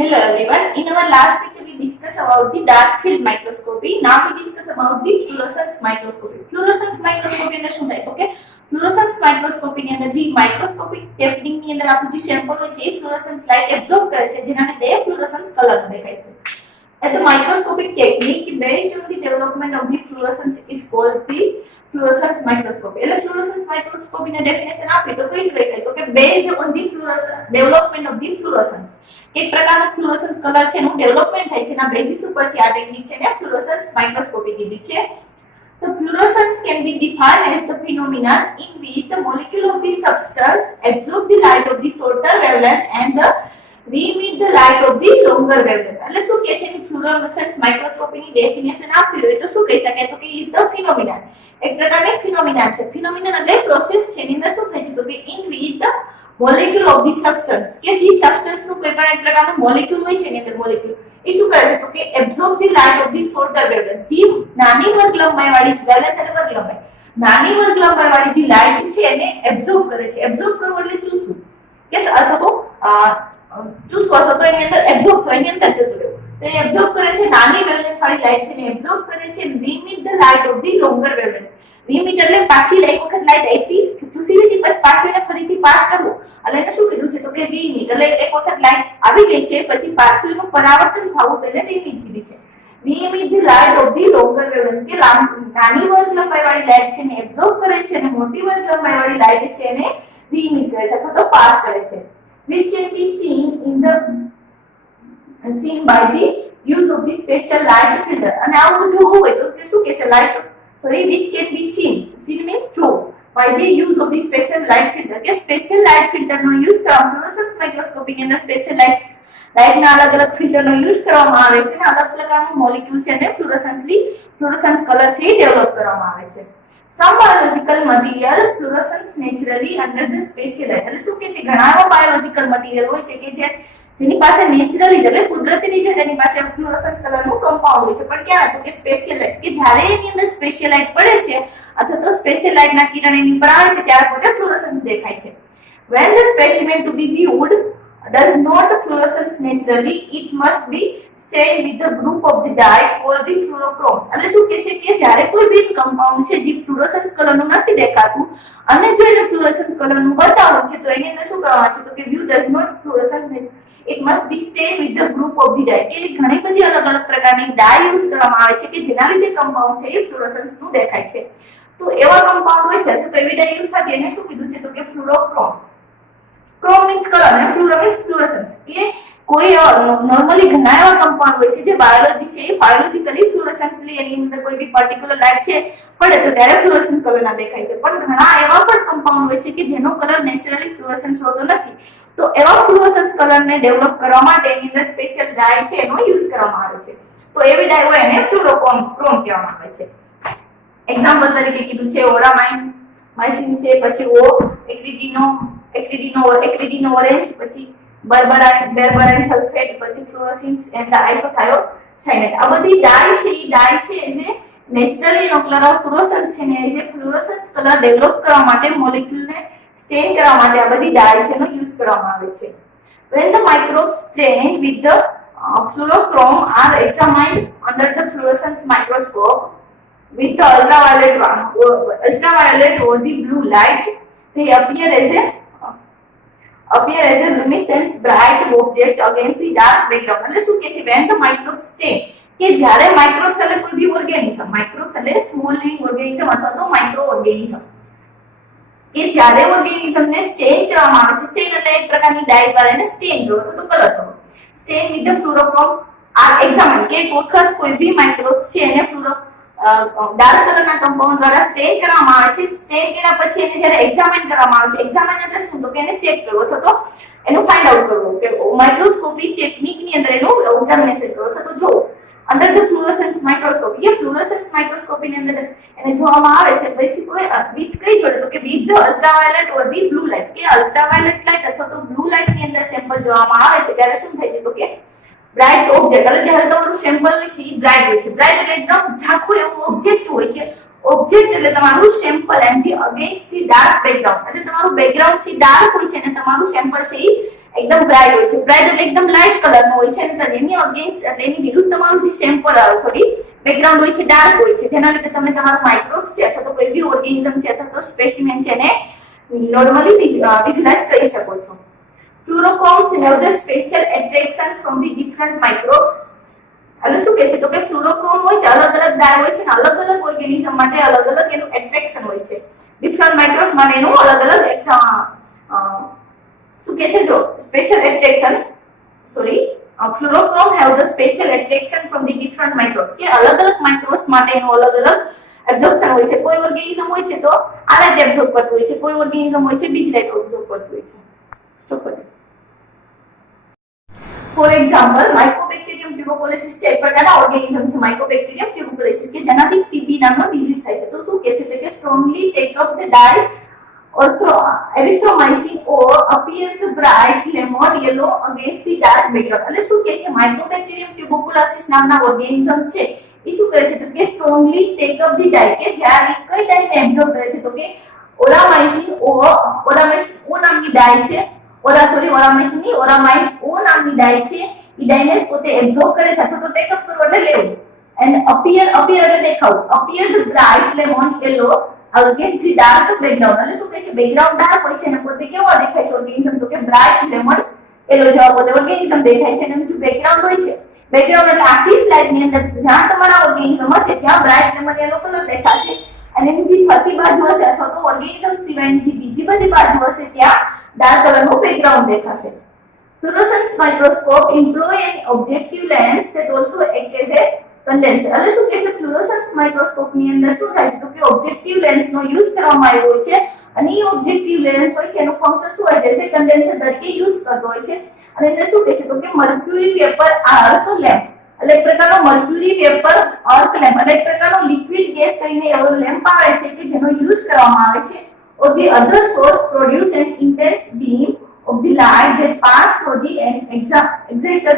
Hello everyone. In our last lecture we discussed about the dark field microscopy. Now we discuss about the fluorescence microscopy. Fluorescence microscopy એટલે શું થાય તો કે fluorescence microscopy ની અંદર જે માઇક્રોસ્કોપિક ટેકનિક ની અંદર આપણું જે સેમ્પલ હોય છે એ ફ્લુઓરેસન્સ લાઇટ એબ્સોર્બ કરે છે જેનાને બે ફ્લુઓરેસન્સ કલર દેખાય છે. And the microscopic technique based on the development of the fluorescence is called the fluorescence microscopy. એટલે fluorescence microscopy ને ડેફિનેશન આપી તો કઈ રીતે તો કે based on the fluorescence development of the fluorescence એક પ્રકારનો ફ્લુઓરેસન્સ કલર છે એનું ડેવલપમેન્ટ થાય છે એના બેઝિસ ઉપરથી આ ટેકનિક છે ને ફ્લુઓરેસન્સ માઇક્રોસ્કોપી કીધી છે. The fluorescence can be defined as the phenomenon in which the molecule of the substance absorb the light of the shorter wavelength and the re-emit the light of the longer wavelength. એટલે શું કહે છે કે ફ્લુઓરેસન્સ માઇક્રોસ્કોપીની definition આપી હોય તો શું કહી શકાય તો કે is the phenomenon એક પ્રકારની ફિનોમિના છે. ફિનોમિના એટલે પ્રોસેસ છે એની અંદર શું થાય છે તો કે in which the molecule of the substance કે જે સબસ્ટન્સ નું કોઈ પણ એક પ્રકારનું મોલેક્યુલ હોય છે એની અંદર મોલેક્યુલ એ શું કરે છે તો કે absorb the light of the shorter wavelength જે નાની વર્ગ લંબાઈ વાળી વેવલેન્થ એટલે વર્ગ લંબાઈ નાની વર્ગ લંબાઈ વાળી જે લાઈટ છે એને absorb કરે છે. absorb કરવું એટલે ચૂસવું કે અથવા તો ચૂસવું અથવા તો એની અંદર absorb થાય એની અંદર જતું રહેવું તો એ absorb કરે છે નાની વેવલેન્થ વાળી લાઈટ છે એને absorb કરે છે re-emit the light of the longer wavelength. re-emit એટલે પાછી એક વખત લાઈટ આપી ચૂસી લીધી પછી પાછી એને ફરીથી પાસ કરવું એટલે એને શું કીધું છે તો કે re-emit એટલે એક વખત લાઈટ આવી ગઈ છે પછી પાછું એનું પરાવર્તન થવું તો એને re-emit કીધી છે. re-emit the light of the longer wavelength કે નાની વર્ગ લંબાઈ વાળી લાઈટ છે એને absorb કરે છે અને મોટી વર્ગ લંબાઈ વાળી લાઈટ છે એને re-emit કરે છે અથવા તો પાસ કરે છે which can be seen by the use of the special light filter. અને આવું જોવું હોય તો શું કહે છે light which can be seen means true by the use of the special light filter કે special light filter નો યુઝ કરવામાં ફ્લુઓરેસન્સ માઇક્રોસ્કોપી ની અંદર special light ના અલગ-અલગ ફિલ્ટર નો યુઝ કરવામાં આવે છે અને અલગ પ્રકારનું મોલેક્યુલ છે અને ફ્લુઓરેસન્સ કલર છે ડેવલપ કરવામાં આવે છે. Some biological material fluorescence naturally under the special light. એટલે શું કે છે ઘણા એવા બાયોલોજિકલ મટીરીયલ હોય છે કે જેની પાસે નેચરલી એટલે કુદરતી રીતે તેની પાસે ફ્લુઓરેસન્સ કલરનું કમ્પાઉન્ડ હોય છે પણ ક્યાં તો કે સ્પેશિયલ લાઇટ કે જ્યારે એની અંદર સ્પેશિયલ લાઇટ પડે છે અથવા તો સ્પેશિયલ લાઇટના કિરણ એની ઉપર આવે છે ત્યારે પોતે ફ્લુઓરેસન્સ દેખાય છે. When the specimen to be viewed does not fluoresce naturally, it must be stained with the group of the dye called the fluorochromes. એટલે શું કહે છે કે જ્યારે કોઈ બી કમ્પાઉન્ડ છે જે ફ્લુઓરેસન્સ કલરનું નથી દેખાતું અને જો એને ફ્લુઓરેસન્સ કલરનું બતાવવું છે તો એની અંદર શું કરવાનું છે તો કે view does not fluoresce it must be stained with the group of the dye કે ઘણી બધી અલગ-અલગ પ્રકારની ડાય યુઝ કરવામાં આવે છે કે જેના લીધે કમ્પાઉન્ડ છે એ ફ્લુઓરેસન્સ નું દેખાય છે. તો એવા કમ્પાઉન્ડ હોય છે તો એવી ડાય યુઝ થતી એને શું કીધું છે તો કે ફ્લુરોક્રોમ. ક્રોમ મીન્સ કલર અને ફ્લુરો મીન્સ ફ્લુઓરેસન્સ કે કોઈ નોર્મલી ઘણા એવા કમ્પાઉન્ડ હોય છે જે બાયોલોજી છે એ બાયોલોજીકલી ફ્લુઓરેસન્સલી એની અંદર કોઈ બી પર્ટિક્યુલર લાઇટ છે પડે તો ત્યારે ફ્લુઓરેસન્સ કલરના દેખાય છે પણ ઘણા એવા પણ કમ્પાઉન્ડ હોય છે કે જેનો કલર નેચરલી ફ્લુઓરેસન્સ હોતો નથી તો એવા ફ્લુઓરેસન્સ કલરને ડેવલપ કરવા માટે એની અંદર સ્પેશિયલ ડાય છે એનો યુઝ કરવામાં આવે છે. તો એવી ડાય હોય એને ફ્લુરોક્રોમ કહેવામાં આવે છે. એક્ઝામ્પલ તરીકે કીધું છે ઓરામાઇસિન છે પછી એક્રિડિનો ઓરેન્જ પછી berberine સલ્ફેટ પછી ફ્લુઓરેસિન્સ એન્ડ આઇસોથાયોસાયનેટ. આ બધી ડાય છે એ જે નેચરલી એનો કલર ઓફ ફ્લુઓરેસન્સ છે ને જે ફ્લુઓરેસન્સ કલર ડેવલપ કરવા માટે મોલેક્યુલને સ્ટેન કરવા માટે આ બધી ડાય છે એનો યુઝ કરવામાં આવે છે. When the microbes stained with the fluorochrome are examined under the fluorescence microscope with the ultraviolet or the blue light, they appear as a luminescent bright object against the dark background. એટલે શું કે છે when the microbes stain કે જ્યારે microbes એટલે કોઈ બી organism microbes એટલે small living organism અથવા તો માઇક્રો ઓર્ગેનિઝમ કે જ્યારે ઓર્ગેનિઝમને સ્ટેન કરવામાં આવે છે સ્ટેન એટલે એક પ્રકારની ડાય દ્વારા એને સ્ટેન કરો તો કલર કરો stain with the fluorochrome or examine કે એક વખત કોઈ બી માઇક્રોબ્સ છે એને ડાર્ક કલરના કમ્પાઉન્ડ દ્વારા સ્ટેન કરવામાં આવે છે. સ્ટેન કર્યા પછી એને જ્યારે એક્ઝામિન કરવામાં આવે છે એક્ઝામિન એટલે શું તો કે એને ચેક કરવો અથવા તો એનું ફાઇન્ડ આઉટ કરવું કે માઇક્રોસ્કોપી ટેકનિકની અંદર એનું એક્ઝામિનેશન કરવું અથવા તો જોવું under the fluorescence microscopy. ये fluorescence microscopy ની અંદર એને જોવામાં આવે છે with કઈ જોડે તો કે with the ultraviolet or the blue light કે ultraviolet light અથવા તો blue light ની અંદર સેમ્પલ જોવામાં આવે છે ત્યારે શું થાય છે તો કે બ્રાઇટ ઓબ્જેક્ટ એટલે જ્યારે તમારું સેમ્પલ છે એ બ્રાઇટ હોય છે બ્રાઇટ એટલે એકદમ ઝાંખું એવું ઓબ્જેક્ટ હોય છે ઓબ્જેક્ટ એટલે તમારું sample and the against the dark background એટલે તમારું બેકગ્રાઉન્ડ છે ડાર્ક હોય છે અને તમારું સેમ્પલ છે એ एकदम ब्राइट હોય છે ब्राइट એટલે एकदम लाइट कलर નો હોય છે અને એની અગેન્સ્ટ એટલે એની વિરુદ્ધ તમારું જે સેમ્પલ સોરી બેકગ્રાઉન્ડ હોય છે ડાર્ક હોય છે જેના લીધે તમે તમારું માઇક્રોબ્સ છે અથવા તો કોઈ બી ઓર્ગેનિઝમ છે અથવા તો સ્પેસિમેન છે ને નોર્મલી વિઝ્યુલાઇઝ કરી શકો છો fluorochromes have the special attraction from the different microbes એટલે શું કહે છે તો કે ફ્લુરોક્રોમ હોય છે અલગ અલગ ડાય હોય છે ને અલગ અલગ ઓર્ગેનિઝમ માટે અલગ અલગ એનું એટ્રેક્શન હોય છે ડિફરન્ટ માઇક્રોબ્સ માટે એનું અલગ અલગ શું કહે છે જો special attraction sorry fluorochrome have the special attraction from the different microbes કે અલગ અલગ માઇક્રોબ્સ માટે એનું અલગ અલગ એબ્ઝોર્પ્શન હોય છે કોઈ ઓર્ગેનિઝમ હોય છે તો આ લાઇટ એબ્ઝોર્બ કરતું હોય છે કોઈ ઓર્ગેનિઝમ હોય છે બીજી લાઇટ એબ્ઝોર્બ કરતું હોય છે સ્ટોપ કરો ફોર એક્ઝામ્પલ માઇકોબેક્ટેરિયમ ટ્યુબરક્યુલોસિસ છે એક પ્રકારના ઓર્ગેનિઝમ છે માઇકોબેક્ટેરિયમ ટ્યુબરક્યુલોસિસ કે જેનાથી ટીબી નામનો ડિઝીઝ થાય છે તો શું કહે છે કે strongly take up the dye erythromycin or appear the bright lemon yellow against the dark background એટલે શું કહે છે માઇકોબેક્ટેરિયમ ટ્યુબરક્યુલોસિસ નામના ઓર્ગેનિઝમ છે એ શું કરે છે તો કે સ્ટ્રોંગલી ટેક અપ ધ ડાય કે જ્યારે કઈ ડાયને એબ્ઝોર્બ કરે છે તો કે ઓરામાઇસિન ઓ નામની ડાય છે ઓરામાઇસિન ની ઓરામાઇન ઓ નામની ડાય છે એ ડાયને પોતે એબ્ઝોર્બ કરે છે અથવા તો ટેક અપ કરવું એટલે લેવું એન્ડ અપિયર એટલે દેખાવું appear the bright lemon yellow against the dark background એટલે શું કહે છે બેકગ્રાઉન્ડ ડાર્ક હોય છે અને પોતે કેવો દેખાય છે ઓર્ગેનિઝમ તો કે બ્રાઇટ લેમન યલો જેવા પોતે ઓર્ગેનિઝમ દેખાય છે અને બીજું બેકગ્રાઉન્ડ હોય છે બેકગ્રાઉન્ડ એટલે આખી સ્લાઇડ ની અંદર જ્યાં તમારા ઓર્ગેનિઝમ હશે ત્યાં બ્રાઇટ લેમન યલો કલર દેખાશે અને એની જે ફરતી બાજુ હશે અથવા તો ઓર્ગેનિઝમ સિવાયની જે બીજી બધી બાજુ હશે ત્યાં ડાર્ક કલરનું બેકગ્રાઉન્ડ દેખાશે fluorescence microscope employ an objective lens that also act as a condenser એટલે શું કહે છે ફ્લુરોસન્સ માઇક્રોસ્કોપ ની અંદર શું થાય છે તો કે ઓબ્જેક્ટિવ લેન્સ નો યુઝ કરવામાં આવ્યો હોય છે અને એ ઓબ્જેક્ટિવ લેન્સ હોય છે એનું ફંક્શન શું હોય છે જે કન્ડેન્સર તરીકે યુઝ કરતો હોય છે અને અંદર શું કહે છે તો કે મર્ક્યુરી વેપર આર્ક લેમ્પ એટલે એક પ્રકારનો મર્ક્યુરી વેપર આર્ક લેમ્પ એટલે એક પ્રકારનો લિક્વિડ ગેસ કરીને એવો લેમ્પ આવે છે કે જેનો યુઝ કરવામાં આવે છે or the other source produce an intense beam of the light that pass through the exciter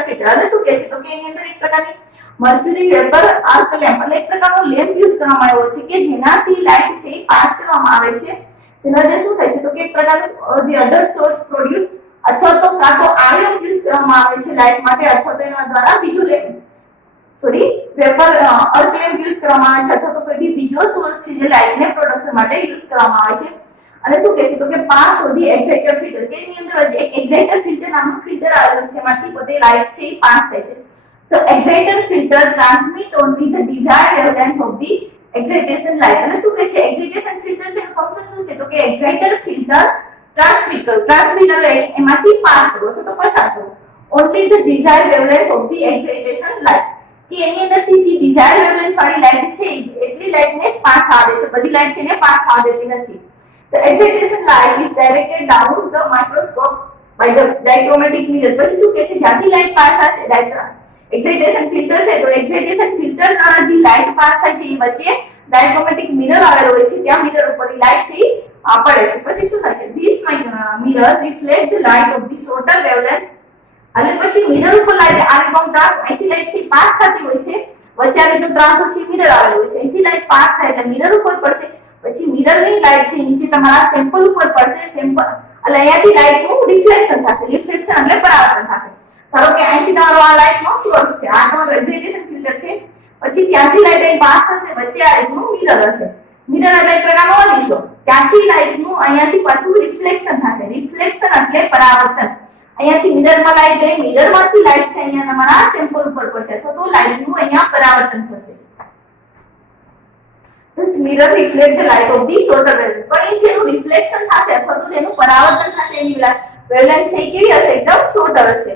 filter એટલે શું કહે છે તો કે એની અંદર એક પ્રકારની મર્ક્યુરી વેપર આર્ક લેમ્પ એટલે એક પ્રકારનો લેમ્પ યુઝ કરવામાં આવ્યો છે કે જેનાથી લાઇટ છે પાસ કરવામાં આવે છે જેના લીધે શું થાય છે તો કે એક પ્રકારનો the other source produce અથવા તો કાં તો આ લેમ્પ યુઝ કરવામાં આવે છે લાઇટ માટે અથવા તો એના દ્વારા બીજો lamp vapour arc lamp use કરવામાં આવે છે અથવા તો કોઈ બીજો સોર્સ છે જે લાઇટને પ્રોડક્શન માટે યુઝ કરવામાં આવે છે અને શું કહે છે તો કે પાસ સુધી એક્સાઇટર ફિલ્ટર કે એની અંદર એક એક્સાઇટર ફિલ્ટર નામનું ફિલ્ટર આવેલું છે એમાંથી પોતે લાઇટ છે પાસ થાય છે તો exciter filter transmit only the desired wavelength of the excitation light એટલે શું કહે છે એક્સાઇટેશન ફિલ્ટર છે ફંક્શન શું છે તો કે એક્સાઇટર ફિલ્ટર ટ્રાન્સમિટ એટલે એમાંથી પાસ કરવો અથવા તો પસાર કરવો only the desired wavelength of the excitation light કે એની અંદરથી જે ડિઝાયર્ડ વેવલેન્થ વાળી લાઇટ છે એટલી લાઇટને જ પાસ થવા દે છે બધી લાઇટ છે ને પાસ થવા દેતી નથી The excitation light is directed down the microscope by the dichromatic mirror. પછી શું કહે છે જ્યાંથી લાઇટ પાસ થાય એક્સાઇટેશન ફિલ્ટર છે તો એક્સાઇટેશન ફિલ્ટર દ્વારા જે લાઇટ પાસ થાય છે એ વચ્ચે ડાયક્રોમેટિક મિરર આવેલો હોય છે ત્યાં મિરર ઉપર લાઇટ છે પડે છે પછી શું થાય છે this mirror reflect the light of the sorter wavelength અને પછી મિરર ઉપર લાઇટ આ રીતનો ત્રાસ અહીંથી લાઇટ છે પાસ થતી હોય છે વચ્ચે આ રીતનો ત્રાસો છે મિરર આવેલો હોય છે અહીંથી લાઇટ પાસ થાય એટલે મિરર ઉપર પડશે પછી મિરરની લાઇટ છે નીચે તમારા સેમ્પલ ઉપર પડશે સેમ્પલ એટલે અહીંયાથી લાઇટનું રિફ્લેક્શન થશે રિફ્લેક્શન એટલે પરાવર્તન થશે ધારો કે અહીંથી તમારો આ લાઇટનો સોર્સ છે આ તમારો એક્સાઇટેશન ફિલ્ટર છે પછી ત્યાંથી લાઇટ અહીં પાસ થશે વચ્ચે આ રીતનું મિરર હશે મિરર એટલે એક પ્રકારનો અરીસો ત્યાંથી લાઇટનું અહીંયાથી પાછું રિફ્લેક્શન થશે રિફ્લેક્શન એટલે પરાવર્તન અહીંયાથી મિરરમાં લાઇટ ગઈ મિરરમાંથી લાઇટ છે અહીંયા તમારા સેમ્પલ ઉપર પડશે અથવા તો લાઇટનું અહીંયા પરાવર્તન થશે This mirror reflect the light of the shorter wavelength. પણ એ જેનું રિફ્લેક્શન થશે અથવા તો જેનું પરાવર્તન થશે એની વેવલેન્થ છે કેવી હશે એકદમ શોર્ટર હશે.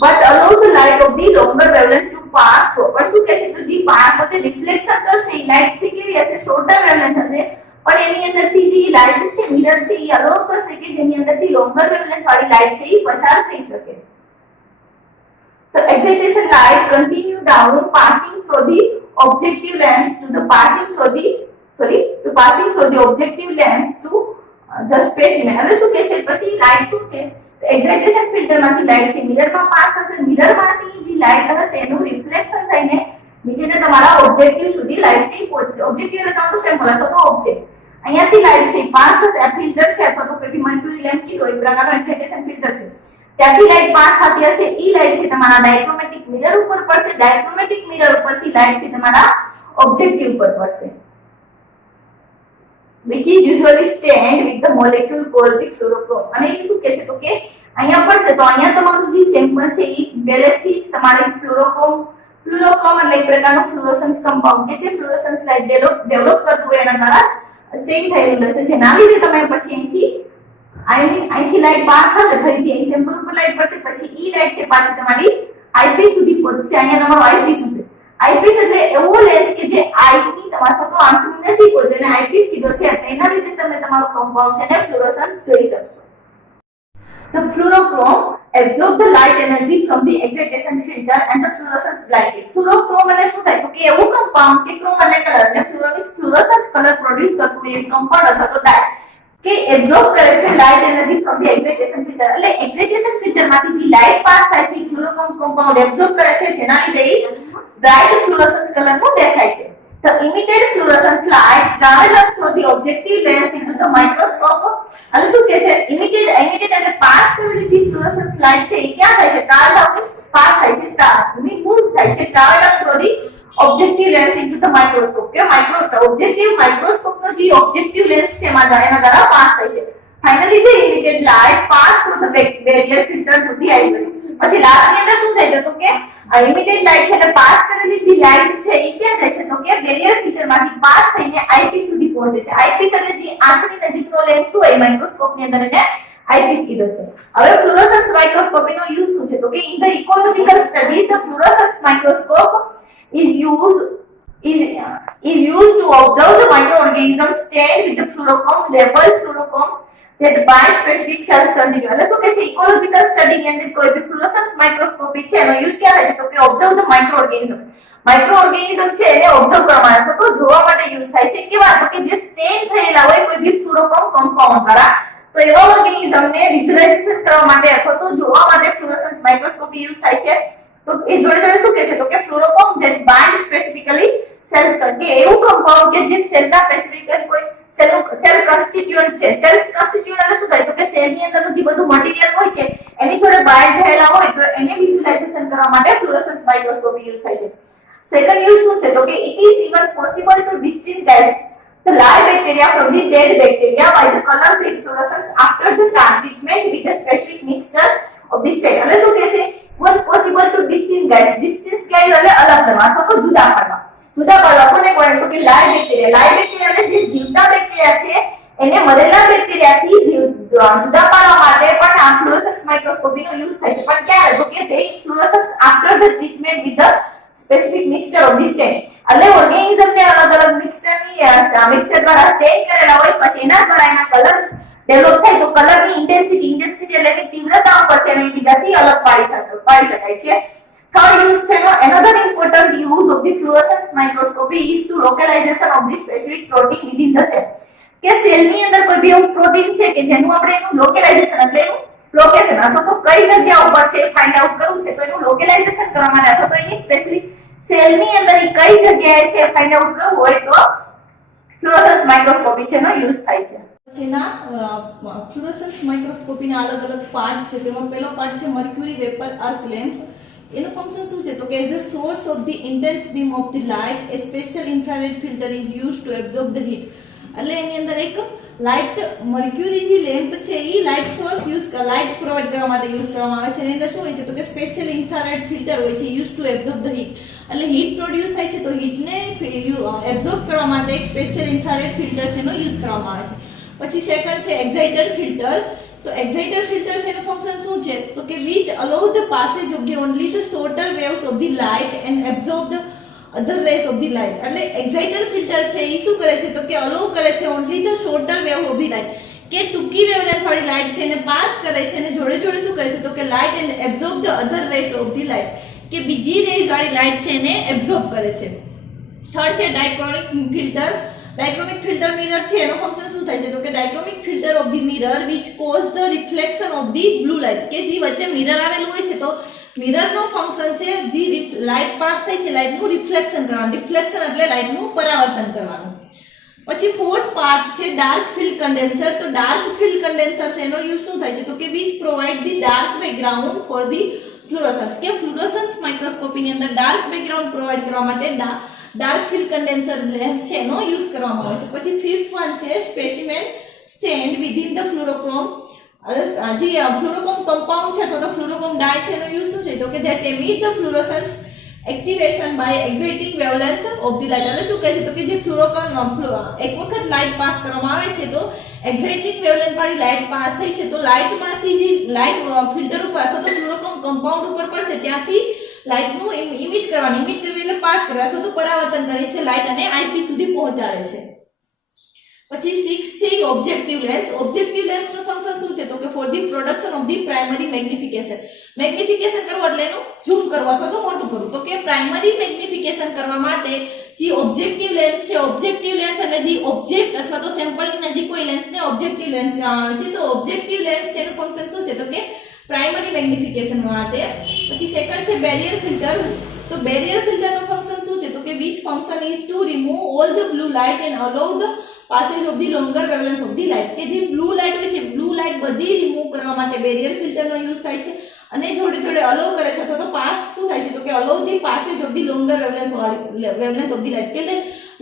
But allow the light of the longer wavelength to pass through. પણ શું કહે છે તો જે પોતે રિફ્લેક્શન કરશે એ લાઇટ છે કેવી હશે શોર્ટર વેવલેન્થ હશે પણ એની અંદરથી જે લાઇટ છે મિરર છે એ અલાઉ કરશે કે જેની અંદરથી લોંગર વેવલેન્થ વાળી લાઇટ છે એ પસાર થઈ શકે. The excitation light continue down passing through the objective lens to the passing through the objective lens to the specimen. એટલે શું કહે છે પછી લાઇટ શું છે એક્સાઇટેશન ફિલ્ટર માંથી લાઇટ છે મિરરમાં પાસ થશે મિરરમાંથી જે લાઇટ હશે એનું રિફ્લેક્શન થઈને નીચેને તમારા ઓબ્જેક્ટિવ સુધી લાઇટ છે પહોંચશે ઓબ્જેક્ટિવ એટલે તમારું સેમ્પલ અથવા તો ઓબ્જેક્ટ અહીંયાથી લાઇટ છે પાસ થશે આ ફિલ્ટર છે અથવા તો કોઈ મર્ક્યુરી લેમ્પ કીધો એ પ્રકારનો એક્સાઇટેશન ફિલ્ટર છે ત્યાંથી લાઈટ પાસ થતી હશે ઈ લાઈટ છે તમારા ડાયક્રોમેટિક મિરર ઉપર પડશે ડાયક્રોમેટિક મિરર ઉપરથી લાઈટ છે તમારા ઓબ્જેક્ટિવ પર પડશે which is usually stained with the molecule called the fluorochrome અને એ શું કહે છે તો કે અહીંયા પડશે તો અહીંયા તમારું જે સેમ્પલ છે એ પહેલેથી જ તમારે ફ્લુરોક્રોમ એટલે એક પ્રકારનો ફ્લુરોસન્સ કમ્પાઉન્ડ કે જે ફ્લુરોસન્સ લાઇટ ડેવલપ કરતું હોય એના દ્વારા સ્ટેન થયેલું હશે જેના લીધે તમે પછી અહીંથી લાઇટ પાસ થશે ફરીથી અહીં સેમ્પલ ઉપર લાઇટ પડશે પછી ઈ લાઇટ છે પાછી તમારી આઈપીસ સુધી પહોંચશે અહીંયા તમારો આઈપીસ હશે આઈપીસ એટલે એવો લેન્સ કે જે આઈ ની તમારા તો આંખની નજીક હોય જેને આઈપીસ કીધો છે એના લીધે તમે તમારું કમ્પાઉન્ડ છે ને ફ્લુરોસન્સ જોઈ શકશો The fluorochrome absorb the light energy from the excitation filter and the fluorescence light. Fluorochrome એટલે શું થાય તો કે એવું કમ્પાઉન્ડ કે ક્રોમ એટલે કલર ને ફ્લુરોસન્સ કલર પ્રોડ્યુસ કરતું હોય એ કમ્પાઉન્ડ અથવા તો ડાય કે એબ્સોર્બ કરે છે light energy from the excitation filter એટલે એક્સાઇટેશન ફિલ્ટર માંથી જે લાઇટ પાસ થાય છે ફ્લુરોક્રોમ કમ્પાઉન્ડ એબ્સોર્બ કરે છે જેના લીધે બ્રાઇટ ફ્લુરોસન્સ કલર નું દેખાય છે The emitted fluorescence light travel up through the objective lens into the microscope. અને શું કહે છે emitted એટલે પાસ કરેલી જે ફ્લુરોસન્સ લાઇટ છે એ ક્યાં થાય છે ટ્રાવેલ આઉટ પાસ થાય છે મૂવ થાય છે travel up through the objective lens into the microscope કે objective microscope નો જે objective lens છે એના દ્વારા પાસ થાય છે finally the emitted light pass through the barrier filter to the eyepiece પછી લાસ્ટ ની અંદર શું થાય છે તો કે emitted light છે એટલે પાસ કરેલી જે લાઇટ છે એ ક્યાં જાય છે તો કે બેરિયર ફિલ્ટર માંથી પાસ થઈને આઈપીસ સુધી પહોંચે છે આઈપીસ એટલે જે આંખની નજીકનો લેન્સ હોય માઇક્રોસ્કોપ ની અંદર એને આઈપીસ કીધો છે હવે ફ્લુરોસન્સ માઇક્રોસ્કોપી નો યુઝ શું છે તો કે in the ecological study the fluorescence microscope is used to observe the microorganisms stained with the fluorochrome labeled fluorochrome that bind specific cell constituent એટલે શું કે છે ઇકોલોજીકલ સ્ટડી ની અંદર કોઈ બી ફ્લુરોસન્સ માઇક્રોસ્કોપી છે એનો યુઝ ક્યાં થાય છે તો કે ઓબ્ઝર્વ ધ માઇક્રોઓર્ગેનિઝમ છે એને ઓબ્ઝર્વ કરવા માટે તો જોવા માટે યુઝ થાય છે કેવા તો કે જે સ્ટેન થયેલા હોય કોઈ બી ફ્લુરોક્રોમ કમ્પાઉન્ડ દ્વારા તો એવા ઓર્ગેનિઝમ ને વિઝ્યુલાઇઝેશન કરવા માટે અથવા તો જોવા માટે ફ્લુરોસન્સ માઇક્રોસ્કોપી યુઝ થાય છે તો એ જોડે જોડે શું કહે છે તો કે ફ્લુરોક્રોમ ધેટ બાઇન્ડ સ્પેસિફિકલી સેલ્સ કે એવું કમ્પાઉન્ડ કે જે સેલના સ્પેસિફિક કોઈ સેલ કન્સ્ટિટ્યુઅન્ટ છે સેલ્સ કન્સ્ટિટ્યુઅન્ટ એટલે શું થાય તો કે સેલની અંદરનું જે બધું મટીરીયલ હોય છે એની જોડે બાઇન્ડ થયેલા હોય તો એને વિઝ્યુલાઇઝેશન કરવા માટે ફ્લુરોસન્સ માઇક્રોસ્કોપી યુઝ થાય છે સેકન્ડ યુઝ શું છે તો કે it is even possible to distinguish the live bacteria from the dead bacteria by the color of the fluorescence after the treatment with a specific mixture of the stain એટલે શું કહે છે one possible to distinguish એટલે અલગ કરવા અથવા તો જુદા પાડવા કોને કહે તો કે લાઇવ બેક્ટેરિયા એટલે જે જીવતા બેક્ટેરિયા છે એને મરેલા બેક્ટેરિયાથી જુદા પાડવા માટે પણ આ ફ્લુરોસન્સ માઇક્રોસ્કોપીનો યુઝ થાય છે પણ ક્યારે તો કે તે fluorescence after the treatment with the specific mixture of the stain એટલે ઓર્ગેનિઝમ ને અલગ અલગ મિક્સર દ્વારા સ્ટેન કરેલા હોય પછી એના દ્વારા એના કલર ડેવલપ થાય તો કલરની ઇન્ટેન્સિટી એટલે કે તીવ્રતા ઉપરથી એને બીજાથી અલગ પાડી શકાય છે થર્ડ યુઝ છે નો another important use of the fluorescence microscopy is to localization of the specific protein within the cell કે સેલની અંદર કોઈ બી એવું પ્રોટીન છે કે જેનું આપણે એનું લોકલાઇઝેશન એટલે એનું લોકેશન અથવા તો કઈ જગ્યા ઉપર છે ફાઇન્ડ આઉટ કરવું છે તો એનું લોકલાઇઝેશન કરવા માટે અથવા તો એની સ્પેસિફિક સેલની અંદર એ કઈ જગ્યાએ છે ફાઇન્ડ આઉટ કરવું હોય તો ફ્લુરોસન્સ માઇક્રોસ્કોપી છે નો યુઝ થાય છે જેના ફ્લુરોસન્સ માઇક્રોસ્કોપીના અલગ અલગ પાર્ટ છે તેમાં પહેલો પાર્ટ છે મર્ક્યુરી વેપર આર્ક લેમ્પ એનું ફંક્શન શું છે તો કે as a source of the intense beam of the light A special infrared filter is used to absorb the heat એટલે એની અંદર એક લાઇટ મર્ક્યુરી જે લેમ્પ છે એ લાઇટ સોર્સ લાઇટ પ્રોવાઇડ કરવા માટે યુઝ કરવામાં આવે છે એની અંદર શું હોય છે તો કે સ્પેશિયલ ઇન્ફ્રારેડ ફિલ્ટર હોય છે use to absorb the heat એટલે હીટ પ્રોડ્યુસ થાય છે તો હીટને એબ્ઝોર્બ કરવા માટે એક સ્પેશિયલ ઇન્ફ્રારેડ ફિલ્ટર છે એનો યુઝ કરવામાં આવે છે પછી સેકન્ડ છે એક્સાઇટેડ ફિલ્ટર તો એક્સાઇટેડ ફિલ્ટર છે એનું ફંક્શન શું છે તો કે which allow the passage of the only the shorter waves of the light and absorb the other rays of the light એટલે એક્સાઇટેડ ફિલ્ટર છે એ શું કરે છે તો કે અલો કરે છે only the shorter wave of the light કે ટૂંકી વેવલેન્થ વાળી લાઇટ છે એને પાસ કરે છે અને જોડે જોડે શું કરે છે તો કે light and absorb the other rays of the light કે બીજી રેઝ વાળી લાઇટ છે એને એબ્ઝોર્બ કરે છે થર્ડ છે ડાયક્રોમિક ફિલ્ટર મિરર છે એનો ફંક્શન શું થાય છે તો કે dichromic filter of the mirror which cause the reflection of the blue light કે જે વચ્ચે મિરર આવેલું હોય છે તો મિરરનો ફંક્શન છે જે લાઇટ પાસ થાય છે લાઇટનું રિફ્લેક્શન કરવાનું રિફ્લેક્શન એટલે લાઇટનું પરાવર્તન કરવાનું પછી ફોર્થ પાર્ટ છે ડાર્ક ફિલ્ડ કન્ડેન્સર. તો ડાર્ક ફિલ્ડ કન્ડેન્સર છે એનો યુઝ શું થાય છે તો કે which provide the dark background for the fluorescence. કે ફ્લુરોસન્સ માઇક્રોસ્કોપી ની અંદર ડાર્ક બેકગ્રાઉન્ડ પ્રોવાઇડ કરવા માટે ડાર્ક ફિલ્ડ કન્ડેન્સર લેન્સ છે એનો યુઝ કરવામાં આવે છે. પછી ફિફ્થ વન છે સ્પેસિમેન સ્ટેન્ડ વિધિન ધ ફ્લુરોક્રોમ. જે ફ્લુરોક્રોમ કમ્પાઉન્ડ છે તો ફ્લુરોક્રોમ ડાય છે એનો યુઝ શું છે તો કે that emit the fluorescence activation by exciting wavelength of the light. એટલે શું કહે છે તો કે જે ફ્લુરોક્રોમ એક વખત લાઇટ પાસ કરવામાં આવે છે તો એક્સાઇટિંગ વેવલેન્થ વાળી લાઇટ પાસ થઈ છે તો લાઇટમાંથી જે લાઇટ ફિલ્ટર ઉપર અથવા તો ફ્લુરોક્રોમ કમ્પાઉન્ડ ઉપર પડશે ત્યાંથી લાઇટનું ઇમિટ કરવી એટલે પાસ કરવી અથવા તો પરાવર્તન કરે છે લાઇટ અને આઈપીસ સુધી પહોંચાડે છે. પછી 6 છે ઓબ્જેક્ટિવ લેન્સ. ઓબ્જેક્ટિવ લેન્સ નું ફંક્શન શું છે તો કે for the production of the primary magnification. Magnification કરવું એટલે એનું ઝૂમ કરવું અથવા તો મોટું કરવું. તો કે પ્રાઇમરી મેગ્નિફિકેશન કરવા માટે જે ઓબ્જેક્ટિવ લેન્સ છે, ઓબ્જેક્ટિવ લેન્સ એટલે જે ઓબ્જેક્ટ અથવા તો સેમ્પલ ની નજીક કોઈ લેન્સને ઓબ્જેક્ટિવ લેન્સ છે. તો ઓબ્જેક્ટિવ લેન્સ છે એનું ફંક્શન શું છે તો કે પ્રાઇમરી મેગ્નિફિકેશન માટે. પછી સેકન્ડ છે બેરિયર ફિલ્ટર. તો બેરિયર ફિલ્ટર નું ફંક્શન શું છે તો કે which function is to remove all the blue light and allow the passage of the longer wavelength of the light. કે જે બ્લુ લાઇટ હોય છે બ્લુ લાઇટ બધી રિમૂવ કરવા માટે બેરિયર ફિલ્ટર નો યુઝ થાય છે અને જોડે જોડે અલો કરે છે અથવા તો પાસ શું થાય છે તો કે allow the passage of the longer wavelength of the light. કે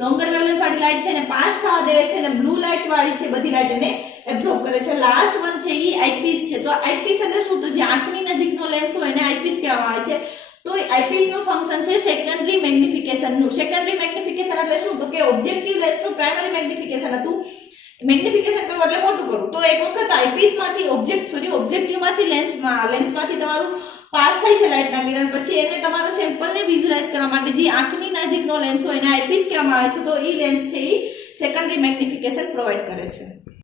લોંગર વેવલેન્થ વાળી લાઇટ છે ને પાસ થવા દે છે ને બ્લુ લાઇટ વાળી છે બધી લાઇટ એને એબ્ઝોર્બ કરે છે. લાસ્ટ વન છે ઈ આઈપીસ છે. તો આઈપીસ એટલે શું તો જે આંખની નજીકનો લેન્સ હોય એને આઈપીસ કહેવામાં આવે છે. તો આઈપીસ નું ફંક્શન છે સેકન્ડરી મેગ્નિફિકેશન નું. સેકન્ડરી મેગ્નિફિકેશન એટલે શું તો કે ઓબ્જેક્ટિવ લેન્સ નું પ્રાઇમરી મેગ્નિફિકેશન હતું મેગ્નિફિકેશન કરવું એટલે મોટું કરવું. તો એક વખત આઈપીસ માંથી ઓબ્જેક્ટિવ માંથી લેન્સમાંથી તમારું પાસ થાય છે લાઇટના કિરણ પછી એને તમારા સેમ્પલને વિઝ્યુઅલાઇઝ કરવા માટે જે આંખની નજીકનો લેન્સ હોય એને આઈપીસ કહેવામાં આવે છે. તો એ લેન્સ છે એ સેકન્ડરી મેગ્નિફિકેશન પ્રોવાઇડ કરે છે.